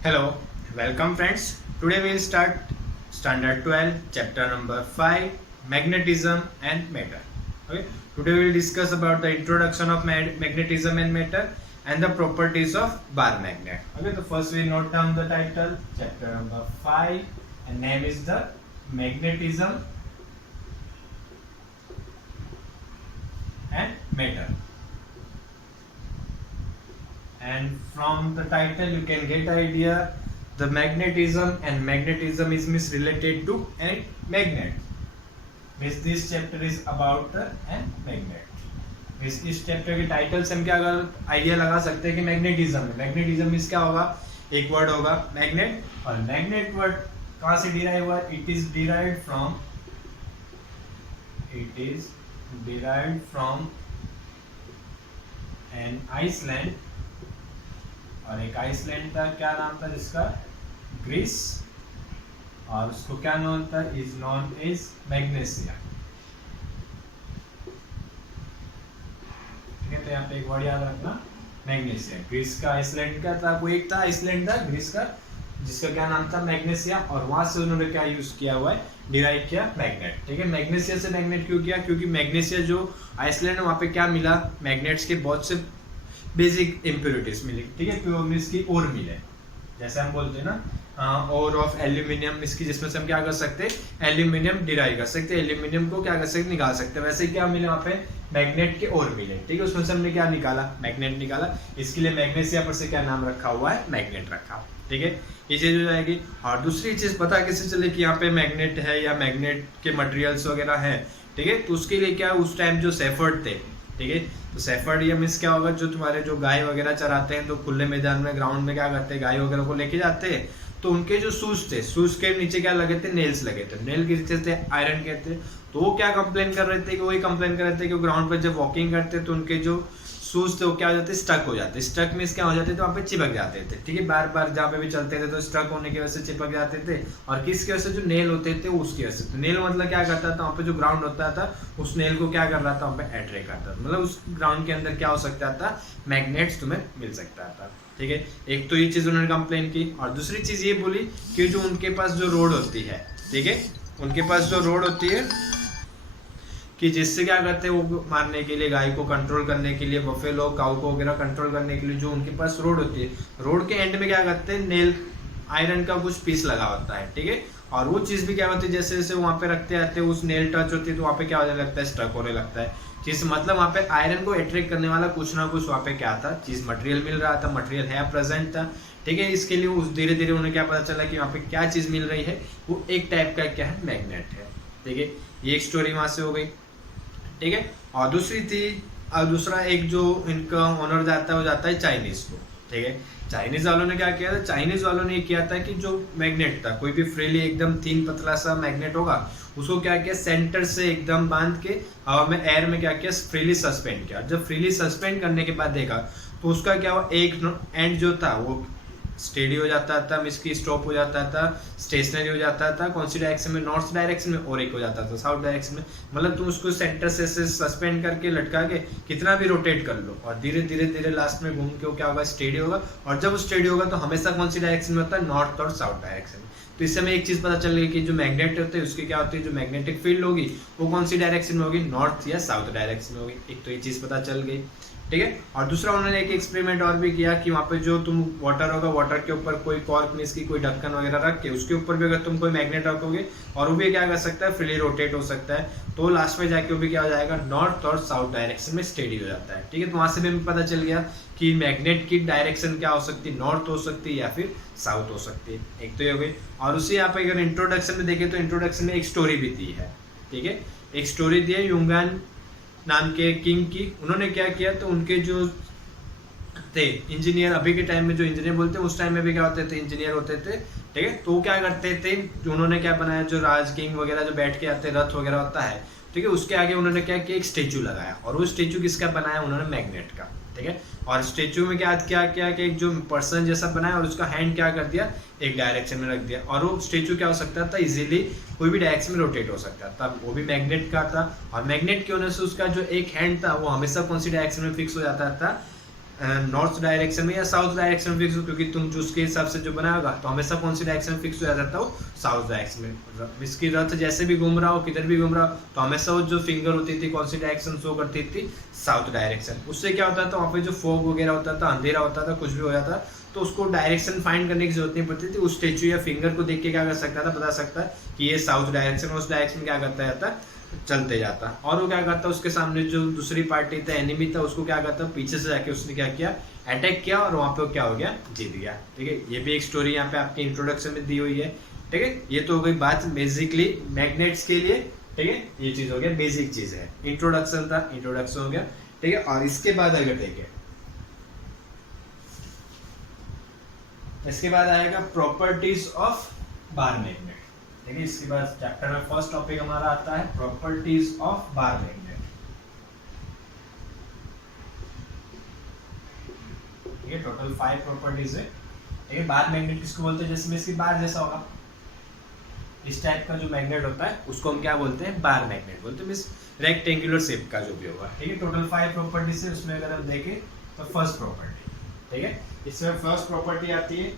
Hello, welcome friends. Today we will start standard 12, chapter number 5, magnetism and matter. Okay. Today we will discuss about the introduction of magnetism and matter and the properties of bar magnet. Okay, so first we note down the title, chapter number 5, and name is the magnetism and matter. And from the title you can get idea the magnetism is related to a magnet. Means this chapter is about a magnet. means इस chapter के title से हम क्या idea लगा सकते हैं कि magnetism है. मैग्नेटिज्म मीन्स क्या होगा, एक वर्ड होगा मैग्नेट, और मैग्नेट वर्ड कहाँ से डिराइव हुआ, it is derived from an island, और एक आइसलैंड था, क्या नाम था जिसका, ग्रीस, और उसको क्या नाम था, इज नॉन एज मैग्नेशिया. ठीक है, तो यहाँ पे एक वर्ड याद रखना, मैग्नेशिया. ग्रीस का आइसलैंड का था, कोई एक था आइसलैंड था ग्रीस का जिसका क्या नाम था, मैग्नेशिया, और वहां से उन्होंने क्या यूज किया हुआ है, डिराइव किया मैग्नेट. ठीक है, मैग्नेशिया से मैग्नेट क्यों किया, क्योंकि मैग्नेशिया जो आइसलैंड है वहां पे क्या मिला, मैग्नेट्स के बहुत से बेसिक इम्प्योरिटीज मिली. ठीक है, प्योर मीन्स की ओर मिले, जैसे हम बोलते हैं ना ओर ऑफ एल्यूमिनियम, इसकी जिसमें से हम क्या कर सकते हैं, एल्यूमिनियम डिराइव कर सकते हैं, एल्यूमिनियम को क्या कर सकते हैं, निकाल सकते हैं. वैसे ही क्या मिले वहाँ पे, मैग्नेट के ओर मिले. ठीक है, उसमें से हमने क्या निकाला, मैग्नेट निकाला, इसके लिए मैग्नेशिया पर से क्या नाम रखा हुआ है, मैग्नेट रखा. ठीक है, ये चीज हो जाएगी. और दूसरी चीज पता कैसे चले कि यहाँ पे मैग्नेट है या मैग्नेट के मटेरियल्स वगैरह है. ठीक है, तो उसके लिए क्या उस टाइम जो सेफर्ड थे, ठीक है, तो सेफर्ड या मीन्स क्या होगा, जो तुम्हारे जो गाय वगैरह चराते हैं तो खुले मैदान में ग्राउंड में क्या करते हैं, गाय वगैरह को लेके जाते हैं, तो उनके जो शूज थे, शूज के नीचे क्या लगे थे, नेल्स लगे थे, नेल गिरते थे, आयरन कहते. तो वो क्या कंप्लेन कर रहे थे, कि वही कंप्लेन कर रहे थे कि ग्राउंड पर जब वॉकिंग करते तो उनके जो शूज थे वो क्या हो जाते, स्टक हो जाते. स्टक मीन्स क्या हो जाते, तो वहाँ पे चिपक जाते थे. ठीक है, बार बार जहाँ पे भी चलते थे तो स्टक होने की वजह से चिपक जाते थे. और किसकी वजह से, जो नेल होते थे उसकी वजह से. तो नेल मतलब क्या करता था, वहाँ पे जो ग्राउंड होता था उस नेल को क्या कर रहा था, वहाँ पे अट्रैक्ट करता था. मतलब उस ग्राउंड के अंदर क्या हो सकता था, मैग्नेट्स तुम्हें मिल सकता था. ठीक है, एक तो ये चीज उन्होंने कंप्लेन की, और दूसरी चीज ये बोली कि जो उनके पास जो रोड होती है, ठीक है, उनके पास जो रोड होती है कि जिससे क्या करते हैं, वो मारने के लिए, गाय को कंट्रोल करने के लिए, बफेलो काऊ को वगैरह कंट्रोल करने के लिए जो उनके पास रोड होती है, रोड के एंड में क्या करते हैं, नेल आयरन का कुछ पीस लगा होता है. ठीक है, और वो चीज भी क्या होती है, जैसे जैसे वहां पे रखते आते हैं उस नेल टच होती है तो वहां पे क्या होने लगता है, स्टक होने लगता है. चीज मतलब वहां पे आयरन को अट्रैक्ट करने वाला कुछ ना कुछ वहां पे क्या था, चीज मटेरियल मिल रहा था, मटेरियल है प्रेजेंट था. ठीक है, इसके लिए उस धीरे धीरे उन्हें क्या पता चला कि वहां पे क्या चीज मिल रही है, वो एक टाइप का क्या है, मैग्नेट है. ठीक है, ये एक स्टोरी वहां से हो गई. ठीक है, और दूसरी थी, और दूसरा एक जो इनका ऑनर जाता है वो जाता है चाइनीज को. ठीक है, चाइनीज वालों ने क्या किया था, चाइनीज वालों ने ये किया था कि जो मैग्नेट था, कोई भी फ्रीली एकदम थीन पतला सा मैग्नेट होगा, उसको क्या किया, सेंटर से एकदम बांध के हवा में, एयर में क्या किया, फ्रीली सस्पेंड किया. जब फ्रीली सस्पेंड करने के बाद देखा तो उसका क्या हुआ, एक एंड जो था वो स्टेडी हो जाता था, मीन्स की स्टॉप हो जाता था, स्टेशनरी हो जाता था. कौन सी डायरेक्शन में, नॉर्थ डायरेक्शन में, और एक हो जाता था साउथ डायरेक्शन में. मतलब तुम उसको सेंटर से सस्पेंड करके लटका के कितना भी रोटेट कर लो, और धीरे धीरे धीरे लास्ट में घूम के क्या होगा, स्टेडी होगा. और जब वो स्टेडी होगा तो हमेशा कौन सी डायरेक्शन में होता है, नॉर्थ और साउथ डायरेक्शन में. तो इससे हमें एक चीज पता चल गई कि जो मैग्नेट होते हैं उसकी क्या होती है, जो मैग्नेटिक फील्ड होगी वो कौन सी डायरेक्शन में होगी, नॉर्थ या साउथ डायरेक्शन में होगी. एक तो ये चीज पता चल गई. ठीक है, और दूसरा उन्होंने एक एक्सपेरिमेंट और भी किया कि वहाँ पे जो तुम वाटर होगा, वाटर के ऊपर कोई कॉर्क में इसकी कोई ढक्कन वगैरह रख के उसके ऊपर भी अगर तुम कोई मैग्नेट रखोगे और वो भी क्या कर सकता है, फ्रीली रोटेट हो सकता है, तो लास्ट में जाके वो भी क्या हो जाएगा, नॉर्थ और साउथ डायरेक्शन में स्टेडी हो जाता है. ठीक है, तो वहां से भी हमें पता चल गया कि मैग्नेट की डायरेक्शन क्या हो सकती है, नॉर्थ हो सकती है या फिर साउथ हो सकती है. एक तो ये हो गई. और उसी यहाँ पे अगर इंट्रोडक्शन में देखें तो इंट्रोडक्शन में एक स्टोरी भी दी है. ठीक है, एक स्टोरी दी है यूंगान नाम के किंग की. उन्होंने क्या किया, तो उनके जो थे इंजीनियर, अभी के टाइम में जो इंजीनियर बोलते हैं उस टाइम में भी क्या होते थे, इंजीनियर होते थे. ठीक है, तो क्या करते थे, उन्होंने क्या बनाया, जो राज किंग वगैरह जो बैठ के आते रथ वगैरह होता है, ठीक है, उसके आगे उन्होंने क्या किया, एक स्टेचू लगाया. और वो स्टेचू किसका बनाया, उन्होंने मैग्नेट का. ठीक है, और स्टेचू में क्या किया कि एक जो पर्सन जैसा बनाया और उसका हैंड क्या कर दिया, एक डायरेक्शन में रख दिया. और वो स्टेचू क्या हो सकता था, इजीली कोई भी डायरेक्शन में रोटेट हो सकता था. वो भी मैग्नेट का था, और मैग्नेट की वजह से उसका जो एक हैंड था वो हमेशा कौन सी डायरेक्शन में फिक्स हो जाता था, नॉर्थ डायरेक्शन में या साउथ डायरेक्शन में फिक्स हो, क्योंकि तुम जो उसके हिसाब से जो बनाएगा तो हमेशा कौन सी डायरेक्शन फिक्स हो जाता हो, साउथ डायरेक्शन में। इसकी रथ जैसे भी घूम रहा हो, किधर भी घूम रहा हो, तो हमेशा वो जो फिंगर होती थी कौन सी डायरेक्शन शो करती थी, साउथ डायरेक्शन। उससे क्या होता था, वहाँ पे जो फॉग वगैरह होता था, अंधेरा होता था, कुछ भी हो जाता, तो उसको डायरेक्शन फाइंड करने की जरूरत नहीं पड़ती थी। उस स्टेचू या फिंगर को देख के क्या कर सकता था, बता सकता है कि ये साउथ डायरेक्शन, उस डायरेक्शन क्या करता जाता, चलते जाता। और वो क्या करता, उसके सामने जो दूसरी पार्टी था, एनिमी था, उसको क्या करता, पीछे से जाके उसने क्या किया, अटैक किया, और वहां पे क्या हो गया, जीत गया। ठीक है, ये भी एक स्टोरी यहाँ पे आपके इंट्रोडक्शन में दी हुई है। ठीक है, ये तो हो गई बात बेसिकली मैग्नेट्स के लिए। ठीक है, ये चीज हो गया, बेसिक चीज है, इंट्रोडक्शन था, इंट्रोडक्शन हो गया। ठीक है, और इसके बाद अगर देखें, इसके बाद आएगा प्रॉपर्टीज ऑफ बार मैग्नेट। ठीक है, इसके बाद चैप्टर में फर्स्ट टॉपिक हमारा आता है प्रॉपर्टीज ऑफ बार मैग्नेट। ठीक है, टोटल 5 प्रॉपर्टीज है। ठीक है, बार मैग्नेट किसको बोलते हैं, जिसमें इसकी बार जैसा होगा, इस टाइप का जो मैग्नेट होता है उसको हम क्या बोलते हैं, बार मैग्नेट बोलते हैं, मींस रेक्टेंगुलर शेप का जो भी होगा। ठीक है, टोटल 5 प्रॉपर्टीज है, उसमें अगर हम देखें तो फर्स्ट प्रॉपर्टी, ठीक है, इसमें फर्स्ट प्रॉपर्टी आती है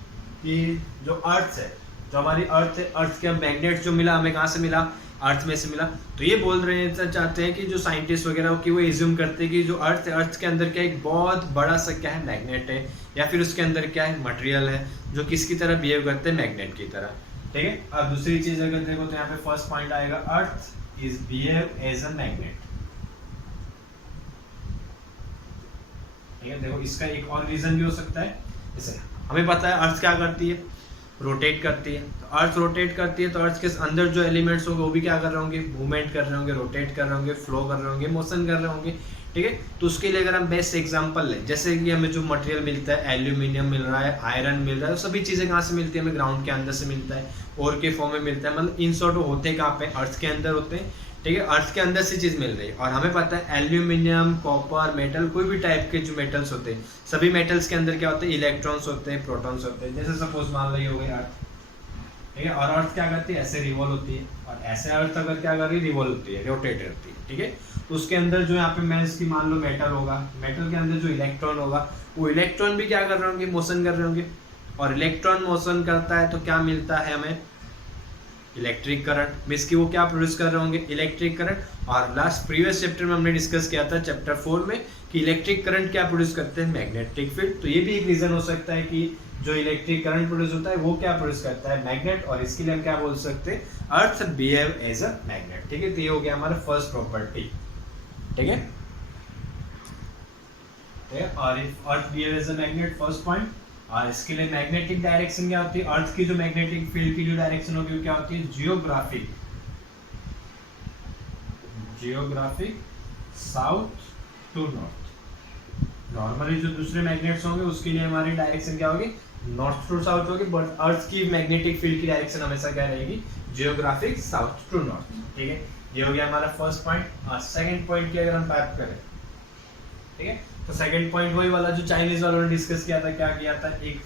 कि जो अर्थ है, जो हमारी अर्थ है, अर्थ के मैग्नेट जो मिला हमें, कहाँ से मिला, अर्थ में से मिला। तो ये बोल रहे हैं, चाहते हैं कि जो साइंटिस्ट वगैरह कि वो एज्यूम करते हैं कि जो अर्थ है, अर्थ के अंदर क्या एक बहुत बड़ा सा क्या है, मैग्नेट है, या फिर उसके अंदर क्या है, मटेरियल है, जो किसकी तरह बिहेव करते हैं, मैग्नेट की तरह। ठीक है, अब दूसरी चीज अगर देखो तो यहाँ पे फर्स्ट पॉइंट आएगा, earth is behave as a magnet. ठीक है, देखो इसका एक और रीजन भी हो सकता है, जैसे हमें पता है अर्थ क्या करती है, रोटेट करती है। तो अर्थ रोटेट करती है, तो अर्थ के अंदर जो एलिमेंट्स होंगे वो भी क्या कर रहे होंगे, मूवमेंट कर रहे होंगे, रोटेट कर रहे होंगे, फ्लो कर रहे होंगे, मोशन कर रहे होंगे। ठीक है, तो उसके लिए अगर हम बेस्ट एग्जांपल लें, जैसे कि हमें जो मटेरियल मिलता है, एल्यूमिनियम मिल रहा है, आयरन मिल रहा है, तो सभी चीजें कहाँ से मिलती है, हमें ग्राउंड के अंदर से मिलता है, और के फॉर्म में मिलता है, मतलब इन शॉर्ट होते कहाँ पे, अर्थ के अंदर होते हैं। ठीक है, अर्थ के अंदर से चीज मिल रही है, और हमें पता है एल्यूमिनियम, कॉपर, मेटल, कोई भी टाइप के जो मेटल्स होते हैं, सभी मेटल्स के अंदर क्या होते हैं, इलेक्ट्रॉन्स होते हैं, प्रोटॉन्स होते हैं। जैसे सपोज मान लो ये हो गई अर्थ, ठीक है, और अर्थ क्या करती है, ऐसे रिवॉल्व होती है, और ऐसे अर्थ अगर क्या कर रही है, रिवॉल्व होती है, रोटेट करती है। ठीक है, तो उसके अंदर जो यहाँ पे मैं इसकी मान लो मेटल होगा, मेटल के अंदर जो इलेक्ट्रॉन होगा, वो इलेक्ट्रॉन भी क्या कर रहे होंगे, मोशन कर रहे होंगे, और इलेक्ट्रॉन मोशन करता है तो क्या मिलता है हमें, इलेक्ट्रिक करंट, मींस कि वो क्या प्रोड्यूस कर रहे होंगे, इलेक्ट्रिक करंट। और लास्ट प्रीवियस चैप्टर में हमने डिस्कस किया था, चैप्टर 4 में, कि इलेक्ट्रिक करंट क्या प्रोड्यूस करते हैं, मैग्नेटिक फील्ड। तो ये भी एक रीजन हो सकता है कि जो इलेक्ट्रिक करंट प्रोड्यूस होता है वो क्या प्रोड्यूस करता है, मैग्नेट, और इसके लिए हम क्या बोल सकते हैं, अर्थ बिहेव एज अ मैग्नेट। ठीक है, तो ये हो गया हमारा फर्स्ट प्रॉपर्टी। ठीक है, और earth behave as a magnet, first point. और इसके लिए मैग्नेटिक डायरेक्शन क्या होती है, अर्थ की जो मैग्नेटिक फील्ड की जो डायरेक्शन होगी वो क्या होती है, geographic, geographic south to north. Normally जो दूसरे मैग्नेट्स होंगे उसके लिए हमारी डायरेक्शन क्या होगी, नॉर्थ टू साउथ होगी, बट अर्थ की मैग्नेटिक फील्ड की डायरेक्शन हमेशा क्या रहेगी, जियोग्राफिक साउथ टू नॉर्थ। ठीक है, ये हो गया हमारा फर्स्ट पॉइंट। और सेकंड पॉइंट की अगर हम बात करें, ठीक है, तो सेकंड पॉइंट वही वाला जो चाइनीज वालों ने डिस्कस किया था, क्या किया था, एक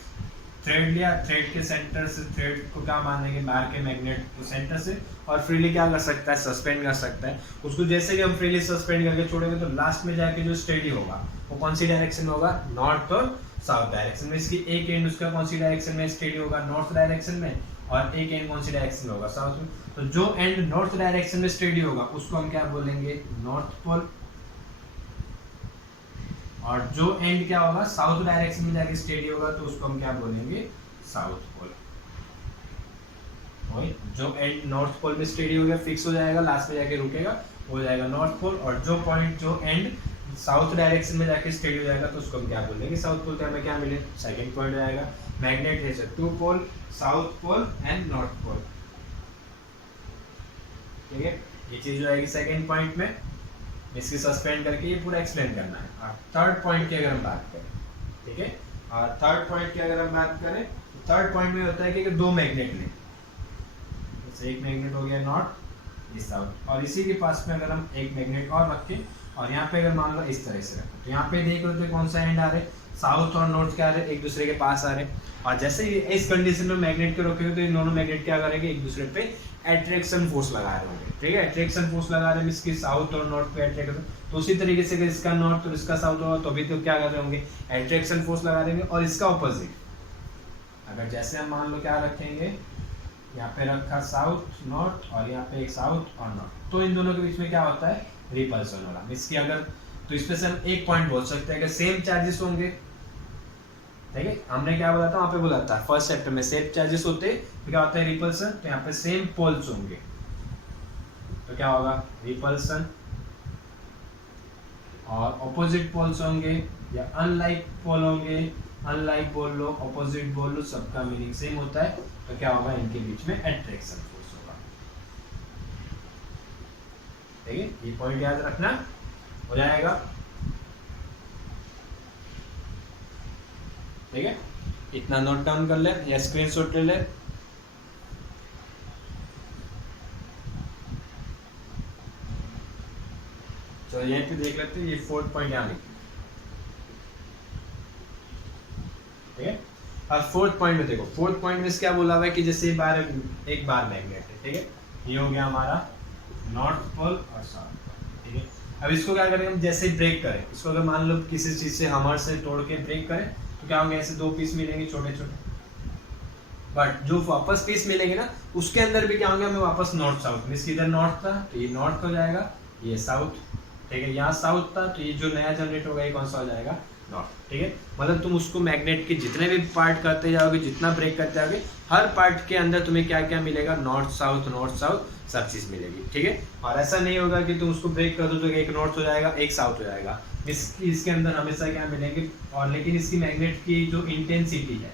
थ्रेड लिया, थ्रेड के सेंटर से, थ्रेड को क्या मानेंगे, बाहर के मैग्नेट को सेंटर से, और फ्रीली क्या कर सकता है, सस्पेंड कर सकता है उसको। जैसे कि हम फ्रीली सस्पेंड करके छोड़ेंगे तो लास्ट में जाके जो स्टेडी होगा वो कौन सी डायरेक्शन में होगा, नॉर्थ और साउथ डायरेक्शन में। इसकी एक एंड उसका कौन सी डायरेक्शन में स्टेडी होगा, नॉर्थ डायरेक्शन में, और एक एंड कौन सी डायरेक्शन में होगा, साउथ में। तो जो एंड नॉर्थ डायरेक्शन में स्टेडी होगा उसको हम क्या बोलेंगे, नॉर्थ पोल, और जो एंड क्या होगा, साउथ डायरेक्शन में जाके स्टेडी होगा तो उसको हम क्या बोलेंगे, साउथ पोल। जो एंड नॉर्थ पोल में स्टेडी हो गया, फिक्स हो जाएगा, लास्ट में जाके रुकेगा, हो जाएगा नॉर्थ पोल। और जो पॉइंट, जो एंड साउथ डायरेक्शन में जाके स्टेडी हो जाएगा तो उसको हम क्या बोलेंगे, साउथ पोल। तो हमें क्या मिले, सेकंड पॉइंट आएगा, magnet has two pole, south pole and north pole. ठीक है, ये चीज जो आएगी सेकंड पॉइंट में, इसकी सस्पेंड करके ये पूरा एक्सप्लेन करना है। थर्ड पॉइंट की अगर हम बात करें, ठीक है, और थर्ड पॉइंट की अगर हम बात करें, तो थर्ड पॉइंट में होता है कि दो मैग्नेट लें, जैसे एक मैग्नेट हो गया नॉर्थ, इस साउथ, और इसी के पास में अगर हम एक मैग्नेट और रखें, और यहाँ पे अगर मान लो इस तरह से रखें, तो यहाँ पे देख लो तो कौन सा एंड आ रहे, साउथ और नॉर्थ क्या आ रहे, एक दूसरे के पास आ रहे। और जैसे ही इस कंडीशन में मैग्नेट के रोकेंगे तो ये दोनों मैग्नेट क्या करेंगे, एक दूसरे पे एट्रैक्शन फोर्स लगा रहे होंगे, ठीक है। एट्रैक्शन फोर्स लगा रहे हैं इसकी साउथ और नॉर्थ पे अट्रैक्शन, तो उसी तरीके से अगर इसका नॉर्थ और इसका साउथ होगा तो भी तो क्या कर रहे होंगे, एट्रैक्शन फोर्स लगा देंगे। और इसका ऑपोजिट, अगर जैसे हम मान लो क्या रखेंगे, यहाँ पे रखा साउथ नॉर्थ और यहाँ पे एक साउथ और नॉर्थ, तो इन दोनों के बीच में क्या होता है, रिपल्सन वाला। इसकी अगर तो इस पे से हम एक पॉइंट बोल सकते हैं कि सेम चार्जेस होंगे, ठीक है। हमने क्या बोला था, वहां पे बोला था फर्स्ट चैप्टर में सेम चार्जेस होते तो क्या होता है, रिपल्सन। तो यहाँ पे सेम पोल्स होंगे तो क्या होगा, रिपल्सन। और ऑपोजिट पोल्स होंगे या अनलाइक पोल होंगे, अनलाइक बोल लो, ऑपोजिट बोल लो, सबका मीनिंग सेम होता है। तो क्या होगा, इनके बीच में एट्रैक्शन फोर्स होगा, ठीक है। ये पॉइंट याद रखना, हो जाएगा, ठीक है। इतना नोट डाउन कर ले या स्क्रीनशॉट ले ले। तो यहीं पे देख लेते हैं, ये फोर्थ पॉइंट यहाँ लिख, ठीक है। अब फोर्थ पॉइंट में देखो, फोर्थ पॉइंट में क्या बोला हुआ है कि जैसे एक बार मैग्नेट है, ठीक है। ये हो गया हमारा नॉर्थ पोल और साउथ पोल, ठीक है। अब इसको क्या करेंगे हम, जैसे ब्रेक करें इसको, अगर मान लो किसी चीज से हमर से तोड़ के ब्रेक करें तो क्या होंगे, ऐसे दो पीस मिलेंगे छोटे छोटे, बट जो वापस पीस मिलेंगे ना उसके अंदर भी क्या होंगे, हमें वापस नॉर्थ साउथ में, इधर नॉर्थ था तो ये नॉर्थ हो जाएगा, ये साउथ, ठीक है। यहाँ साउथ था तो ये जो नया जनरेट होगा ये कौन सा हो जाएगा, नॉर्थ, ठीक है। मतलब तुम उसको मैग्नेट के जितने भी पार्ट करते जाओगे, जितना ब्रेक करते जाओगे, हर पार्ट के अंदर तुम्हें क्या क्या मिलेगा, नॉर्थ साउथ सब चीज मिलेगी, ठीक है। और ऐसा नहीं होगा कि तुम उसको ब्रेक कर दो तो एक नॉर्थ हो जाएगा एक साउथ हो जाएगा, इसके अंदर हमेशा क्या मिलेंगे। और लेकिन इसकी मैग्नेट की जो इंटेंसिटी है,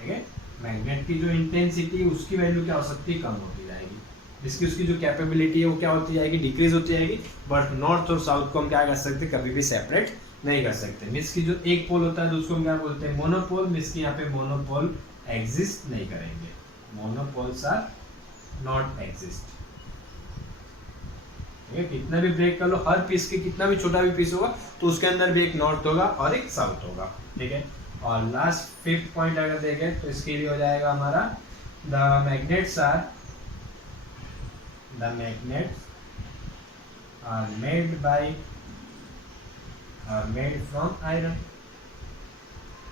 ठीक है, मैग्नेट की जो इंटेंसिटी है उसकी वैल्यू क्या हो सकती है, कम होती जाएगी। इसकी उसकी जो कैपेबिलिटी है वो क्या होती जाएगी, डिक्रीज होती जाएगी। बट नॉर्थ और साउथ को हम क्या कर सकते, कभी भी सेपरेट नहीं कर सकते। मिस की जो एक पोल होता है तो उसको हम क्या बोलते हैं, मोनोपोल। मिस की यहाँ पे मोनोपोल एग्जिस्ट नहीं करेंगे, मोनोपोल्स आर नॉट एग्जिस्ट, ठीक है। कितना भी ब्रेक कर लो, हर पीस के कितना भी छोटा भी पीस होगा तो उसके अंदर भी एक नॉर्थ होगा और एक साउथ होगा, ठीक है। और लास्ट फिफ्थ पॉइंट अगर देखें तो इसके लिए हो जाएगा हमारा, the magnets are made from iron.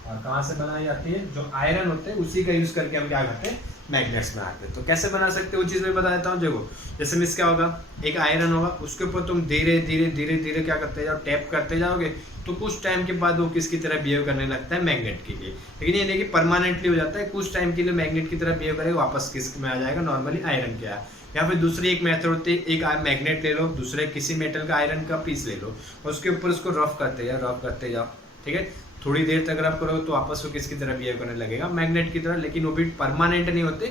और कहाँ से बनाई जाती है, जो आयरन होते हैं उसी का यूज करके हम क्या करते हैं, मैग्नेट्स बनाते हैं। तो कैसे बना सकते हैं वो चीज मैं बता देता हूँ। देखो जैसे मिस क्या होगा, एक आयरन होगा, उसके ऊपर तुम धीरे धीरे क्या करते जाओ, टैप करते जाओगे तो कुछ टाइम के बाद वो किसकी तरह बिहेव करने लगता है, मैग्नेट के लिए। लेकिन ये नहीं कि परमानेंटली हो जाता है, कुछ टाइम के लिए मैग्नेट की तरह बिहेव करेगा, वापस किस में आ जाएगा, नॉर्मली आयरन के। या फिर दूसरी एक मेथड होती है, एक मैग्नेट ले लो, दूसरे किसी मेटल का आयरन का पीस ले लो, उसके ऊपर उसको रफ करते जाओ, ठीक है। थोड़ी देर तक रफ करोगे तो वापस वो किसकी तरह बिहेव करने लगेगा, मैग्नेट की तरह। लेकिन वो भी परमानेंट नहीं होते,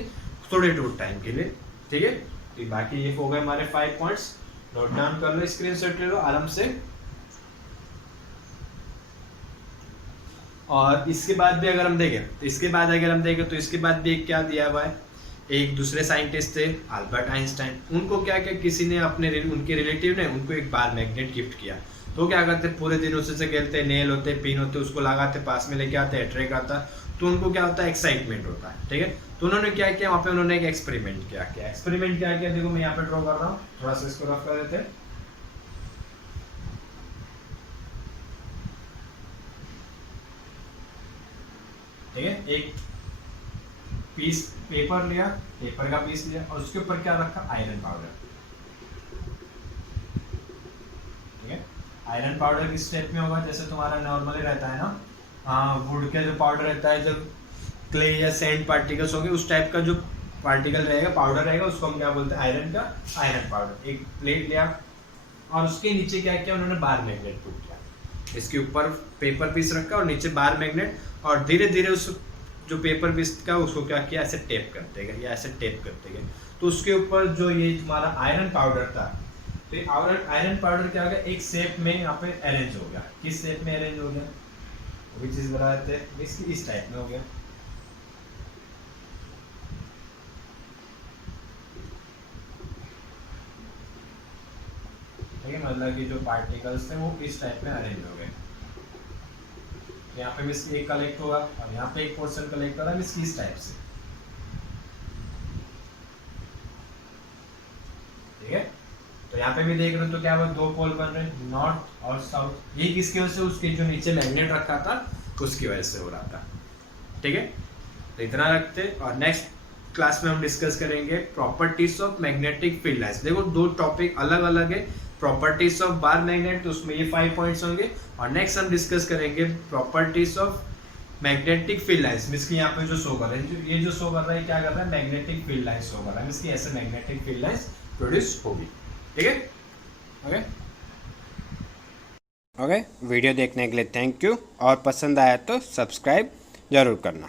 थोड़े टाइम के लिए, ठीक है। तो बाकी ये हो गए हमारे 5 पॉइंट्स, नोट डाउन कर लो, स्क्रीनशॉट ले लो आराम से। और इसके बाद भी अगर हम देखें तो इसके बाद भी एक क्या दिया हुआ है, एक दूसरे साइंटिस्ट थे अल्बर्ट आइंस्टाइन। उनको क्या क्या किसी ने उनके रिलेटिव ने उनको एक बार मैग्नेट गिफ्ट किया। तो क्या करते, पूरे दिन उसी से खेलते, नेल होते, पिन होते, उसको लगाते, पास में लेके आते, अट्रैक्ट आता, तो उनको क्या होता है, एक्साइटमेंट होता है, ठीक है। तो उन्होंने क्या किया, वहाँ पे उन्होंने एक एक्सपेरिमेंट क्या किया, देखो मैं यहाँ पे ड्रॉ कर रहा हूँ, थोड़ा सा इसको रफ कर देते हैं। ठीक है, एक पीस पेपर का पीस लिया और उसके ऊपर क्या रखा, आयरन पाउडर, ठीक है। आयरन पाउडर किस टाइप में होगा, जैसे तुम्हारा नॉर्मली रहता है ना, वुड का जो पाउडर रहता है, जब क्ले या सैंड पार्टिकल्स होंगे उस टाइप का जो पार्टिकल रहेगा, पाउडर रहेगा, उसको हम क्या बोलते हैं, आयरन पाउडर। एक प्लेट लिया और उसके नीचे क्या किया उन्होंने, बार मैग्नेट पुट किया। इसके ऊपर पेपर पीस रखा और नीचे बार मैग्नेट, और धीरे धीरे उस जो पेपर पीस का उसको क्या किया, ऐसे टेप करते गए। तो उसके ऊपर जो ये तुम्हारा आयरन पाउडर था, तो आयरन पाउडर क्या हो गया, एक शेप में यहाँ पे अरेंज हो गया। किस शेप में अरेंज हो गया, वो भी चीज बता देते हैं, इस टाइप में हो गया, ठीक है। मतलब कि जो पार्टिकल्स थे वो इस टाइप में अरेंज हो गए। यहाँ पे मिस एक कलेक्ट होगा और यहाँ पे एक पोर्शन कलेक्ट हो रहा है मिस इस टाइप से, ठीक है। तो यहाँ पे भी देख रहे हो तो क्या हुआ, दो पोल बन रहे हैं, नॉर्थ और साउथ। ये किसकी वजह से, उसके जो नीचे मैग्नेट रखा था उसकी वजह से हो रहा था, ठीक है। तो इतना रखते, और नेक्स्ट क्लास में हम डिस्कस करेंगे properties of magnetic field lines. देखो दो टॉपिक अलग अलग है, प्रॉपर्टीज ऑफ बार मैग्नेट, तो उसमें ये 5 पॉइंट्स होंगे, और नेक्स्ट हम डिस्कस करेंगे properties of magnetic field lines. Means कि यहाँ पे जो शो कर रहा है, ये जो शो कर रहा है क्या कर रहा है, मैग्नेटिक फील्ड लाइंस शो कर रहा है, मींस कि ऐसे मैग्नेटिक फील्ड लाइंस प्रोड्यूस होगी, ठीक है। ओके, वीडियो देखने के लिए थैंक यू, और पसंद आया तो सब्सक्राइब जरूर करना।